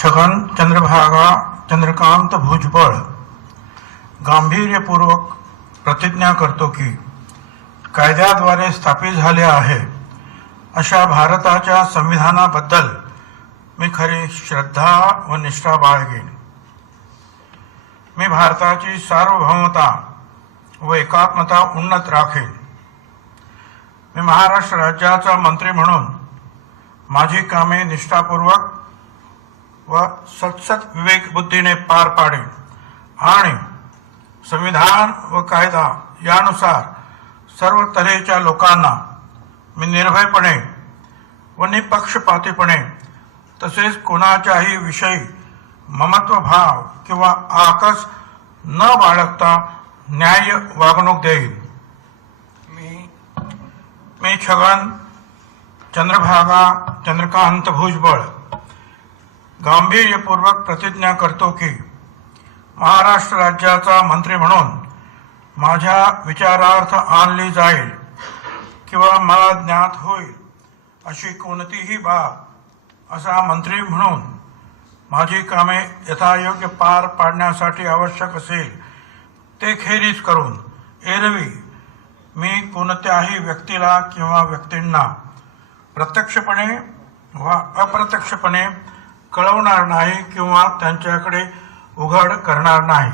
छगन चंद्रभागा चंद्रकांत भुजबळ गांभीर्यपूर्वक प्रतिज्ञा करतो की कायद्याद्वारे स्थापित झाले आहे अशा भारताच्या संविधानाबद्दल मी खरी श्रद्धा व निष्ठा बाळगेन। मी भारताची सार्वभौमता व एकात्मता उन्नत राखेन। मी महाराष्ट्र राज्याचा मंत्री म्हणून माझी कामे निष्ठापूर्वक व सतसत विवेक बुद्धीने पार पाडेन आणि संविधान व कायदा यानुसार सर्व तऱ्हेच्या लोकांना मी निर्भयपणे व निपक्षपातीपणे तसेच कोणाच्याही विषयी ममत्व भाव किंवा आकस न बाळगता न्याय्य वागणूक देईन। मी छगन चंद्रभागा चंद्रकांत भुजबळ गांभीर्यपूर्वक प्रतिज्ञा करतो की महाराष्ट्र राज्याचा मंत्री म्हणून माझ्या विचारार्थ आणली जाईल किंवा मला ज्ञात होईल अशी कोणतीही बाब असा मंत्री म्हणून माझी कामे यथायोग्य पार पाडण्यासाठी आवश्यक असेल ते खेरीज करून एरवी मी कोणत्याही व्यक्तीला किंवा व्यक्तींना प्रत्यक्षपणे वा अप्रत्यक्षपणे कळवणार नाही किंवा त्यांच्याकडे उघड करणार नाही।